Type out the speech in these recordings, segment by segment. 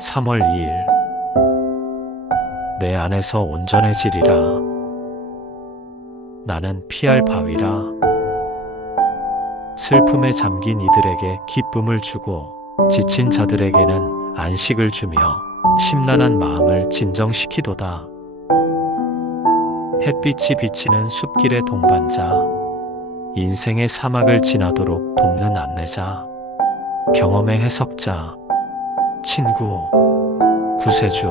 3월 2일. 내 안에서 온전해지리라. 나는 피할 바위라. 슬픔에 잠긴 이들에게 기쁨을 주고 지친 자들에게는 안식을 주며 심란한 마음을 진정시키도다. 햇빛이 비치는 숲길의 동반자, 인생의 사막을 지나도록 돕는 안내자, 경험의 해석자, 친구, 구세주.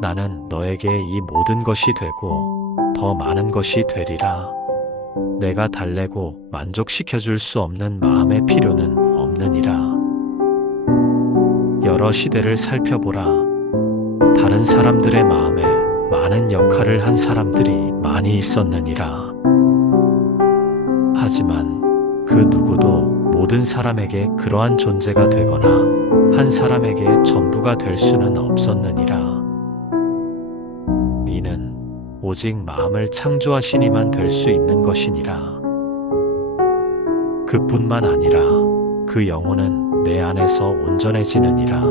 나는 너에게 이 모든 것이 되고 더 많은 것이 되리라. 내가 달래고 만족시켜줄 수 없는 마음의 필요는 없느니라. 여러 시대를 살펴보라. 다른 사람들의 마음에 많은 역할을 한 사람들이 많이 있었느니라. 하지만 그 누구도 모든 사람에게 그러한 존재가 되거나 한 사람에게 전부가 될 수는 없었느니라. 이는 오직 마음을 창조하시니만 될 수 있는 것이니라. 그뿐만 아니라 그 영혼은 내 안에서 온전해지느니라.